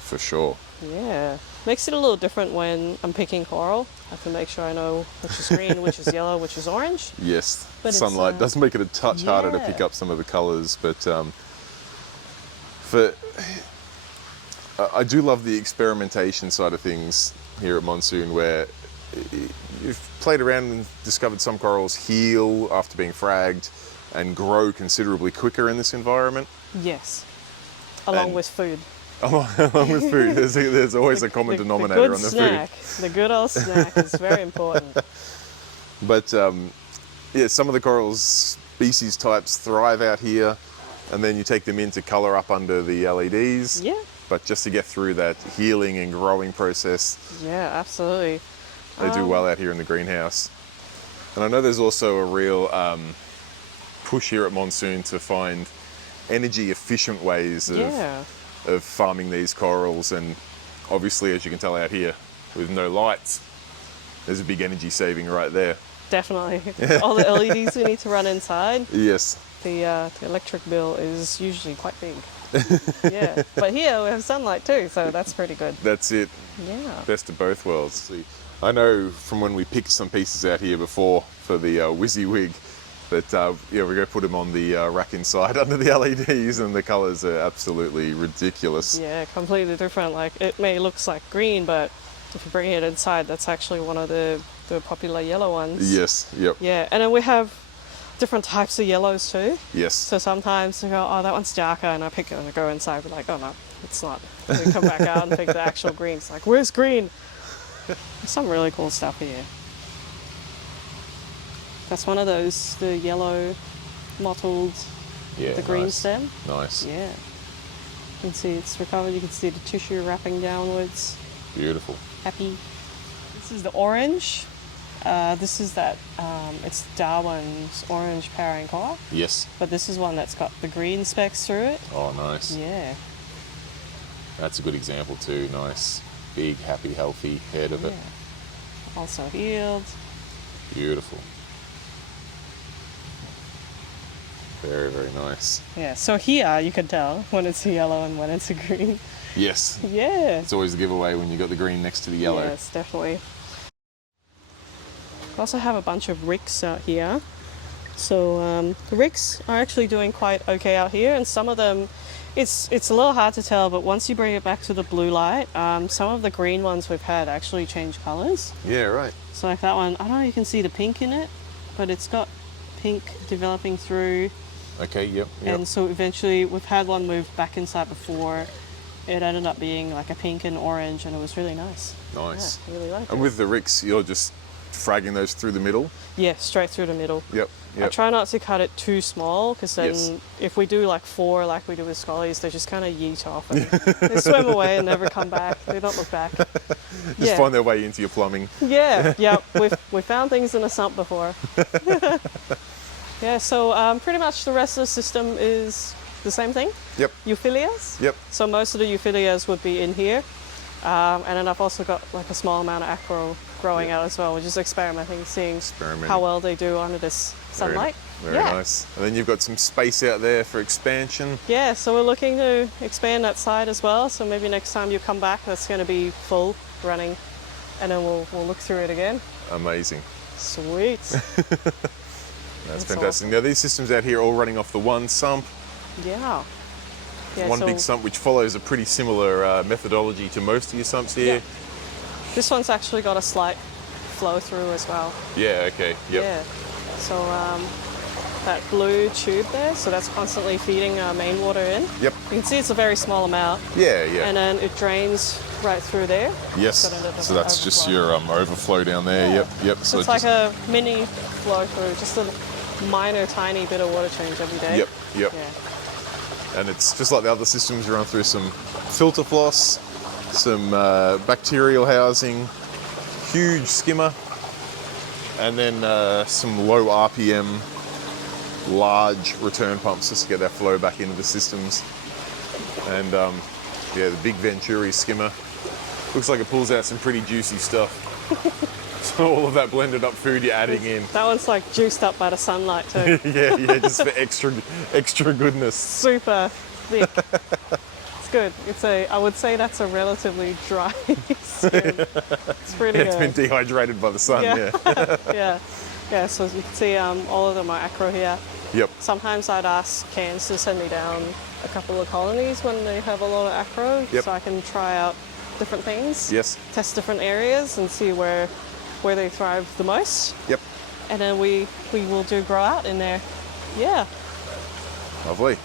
For sure. Yeah. Makes it a little different when I'm picking coral. I have to make sure I know which is green, which is yellow, which is orange. Yes, But it's, sunlight does make it a touch harder to yeah. pick up some of the colours, but I do love the experimentation side of things here at Monsoon, where you've played around and discovered some corals heal after being fragged and grow considerably quicker in this environment. Yes. Along And- with food. Along with food, there's always a common denominator on the snack. food. The good old snack is very important. But yeah, some of the coral species types thrive out here, and then you take them in to colour up under the LEDs. Yeah. But just to get through that healing and growing process, Yeah, absolutely. they do well out here in the greenhouse. And I know there's also a real push here at Monsoon to find energy efficient ways of farming these corals, and obviously, as you can tell out here, with no lights, there's a big energy saving right there. Definitely. All the LEDs we need to run inside. Yes. The electric bill is usually quite big. Yeah, but here we have sunlight too, so that's pretty good. That's it. Yeah. Best of both worlds. See, I know from when we picked some pieces out here before for the WYSIWYG that yeah, we go put them on the rack inside under the LEDs, and the colours are absolutely ridiculous. Yeah, completely different. Like, it may look like green, but if you bring it inside, that's actually one of the popular yellow ones. Yes, yep. Yeah, and then we have different types of yellows too. Yes. So sometimes you go, oh, that one's darker, and I pick it and I go inside, but like, oh no, it's not. And we come back out and pick the actual green. It's like, where's green? There's some really cool stuff here. That's one of those, the yellow mottled, Yeah, the green nice. stem. Nice. Yeah. You can see it's recovered. You can see the tissue wrapping downwards. Beautiful. Happy. This is the orange. This is that, it's Darwin's orange parancor, Yes. but this is one that's got the green specks through it. Oh, nice. Yeah. That's a good example too. Nice, big, happy, healthy head of it. Also healed. Beautiful. Very, very nice. Yeah, so here you can tell when it's a yellow and when it's a green. Yes. Yeah. It's always the giveaway when you got the green next to the yellow. Yes, definitely. We also have a bunch of ricks out here. So the ricks are actually doing quite okay out here, and some of them, it's a little hard to tell, but once you bring it back to the blue light, some of the green ones we've had actually change colours. Yeah, right. So like that one, I don't know if you can see the pink in it, but it's got pink developing through. Okay, yep. And so eventually we've had one move back inside before. It ended up being like a pink and orange, and it was really nice. Nice. Yeah, I really like it. And with the ricks, you're just fragging those through the middle? Yeah, straight through the middle. Yep, I try not to cut it too small, because then Yes. if we do like 4 like we do with Scullies, they just kind of yeet off and they swim away and never come back. They don't look back. Just find their way into your plumbing. Yeah, yeah. We've found things in a sump before. Yeah, so pretty much the rest of the system is the same thing. Yep. Euphyllias. Yep. So most of the euphyllias would be in here. And then I've also got like a small amount of acro growing out as well. We're just experimenting, seeing how well they do under this sunlight. Very nice. And then you've got some space out there for expansion. Yeah, so we're looking to expand that side as well. So maybe next time you come back, that's going to be full running, and then we'll look through it again. Amazing. Sweet. That's fantastic. awesome. Now these systems out here all running off the one sump. Yeah. Yeah, One so big sump, which follows a pretty similar methodology to most of your sumps here. Yeah. This one's actually got a slight flow through as well. Yeah, okay. Yep. Yeah. So that blue tube there, so that's constantly feeding our main water in. Yep. You can see it's a very small amount. Yeah, yeah. And then it drains right through there. Yes. So that's just your overflow down there. Yeah. Yep, yep. So it's like a mini flow through, just a minor, tiny bit of water change every day. Yep, yep. Yeah. And it's just like the other systems, you run through some filter floss, some bacterial housing, huge skimmer, and then some low RPM, large return pumps just to get that flow back into the systems. And yeah, the big Venturi skimmer. Looks like it pulls out some pretty juicy stuff. So all of that blended up food you're adding in. That one's like juiced up by the sunlight too. yeah, just for extra goodness. Super thick. It's good. I would say that's a relatively dry skin. It's pretty good. It's been dehydrated by the sun, yeah. Yeah, so you can see all of them are acro here. Yep. Sometimes I'd ask cans to send me down a couple of colonies when they have a lot of acro, Yep. so I can try out different things. Yes. Test different areas and see where they thrive the most. Yep. And then we will do grow out in there. Yeah. Lovely.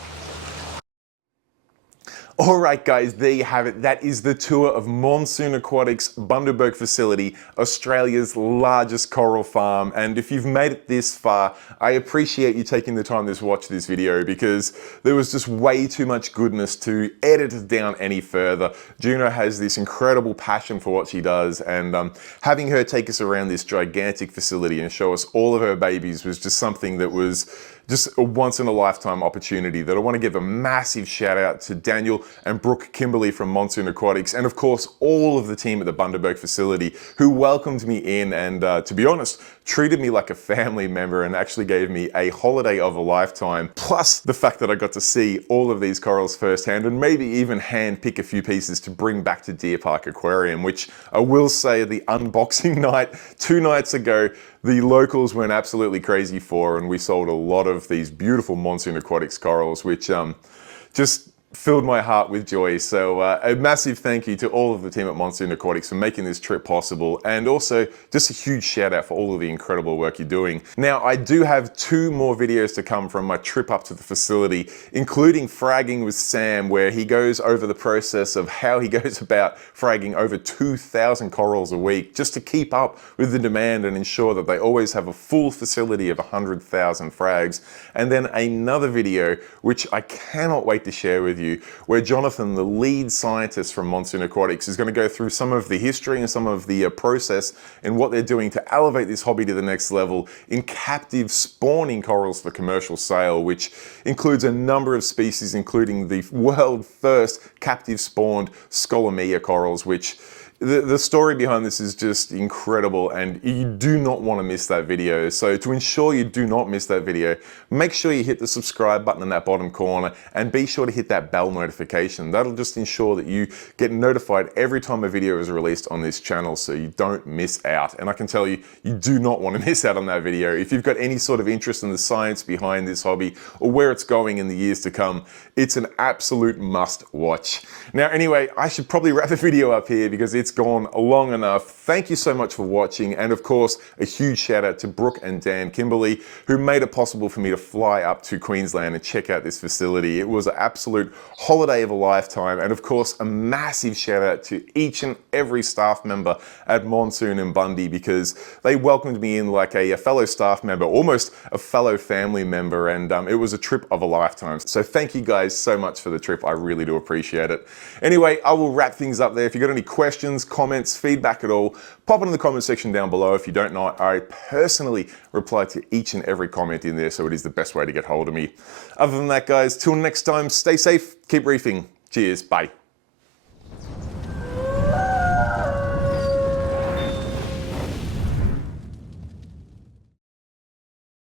All right, guys, there you have it. That is the tour of Monsoon Aquatics Bundaberg Facility, Australia's largest coral farm. And if you've made it this far, I appreciate you taking the time to watch this video because there was just way too much goodness to edit it down any further. Juno has this incredible passion for what she does, and having her take us around this gigantic facility and show us all of her babies was just something that was just a once in a lifetime opportunity that I want to give a massive shout out to Daniel and Brooke Kimberly from Monsoon Aquatics, and of course all of the team at the Bundaberg facility who welcomed me in and to be honest, treated me like a family member and actually gave me a holiday of a lifetime. Plus the fact that I got to see all of these corals firsthand and maybe even hand pick a few pieces to bring back to Deer Park Aquarium, which I will say the unboxing night 2 nights ago, the locals went absolutely crazy for, and we sold a lot of these beautiful Monsoon Aquatics corals, which just filled my heart with joy. So a massive thank you to all of the team at Monsoon Aquatics for making this trip possible, and also just a huge shout out for all of the incredible work you're doing. Now, I do have 2 more videos to come from my trip up to the facility, including fragging with Sam, where he goes over the process of how he goes about fragging over 2,000 corals a week just to keep up with the demand and ensure that they always have a full facility of 100,000 frags. And then another video, which I cannot wait to share with you, where Jonathan, the lead scientist from Monsoon Aquatics, is going to go through some of the history and some of the process and what they're doing to elevate this hobby to the next level in captive spawning corals for commercial sale, which includes a number of species, including the world first captive spawned Scolomia corals, which the story behind this is just incredible, and you do not want to miss that video. So to ensure you do not miss that video, make sure you hit the subscribe button in that bottom corner and be sure to hit that bell notification. That'll just ensure that you get notified every time a video is released on this channel so you don't miss out. And I can tell you, you do not want to miss out on that video. If you've got any sort of interest in the science behind this hobby or where it's going in the years to come, it's an absolute must watch. Now anyway, I should probably wrap the video up here because it's gone long enough. Thank you so much for watching, and of course a huge shout out to Brooke and Dan Kimberly who made it possible for me to fly up to Queensland and check out this facility. It was an absolute holiday of a lifetime, and of course a massive shout out to each and every staff member at Monsoon and Bundy because they welcomed me in like a fellow staff member, almost a fellow family member, and it was a trip of a lifetime. So thank you guys so much for the trip. I really do appreciate it. Anyway, I will wrap things up there. If you've got any questions, comments, feedback at all, pop it in the comment section down below. If you don't know, I personally reply to each and every comment in there, so it is the best way to get hold of me. Other than that, guys, till next time, stay safe, keep reefing. Cheers, bye.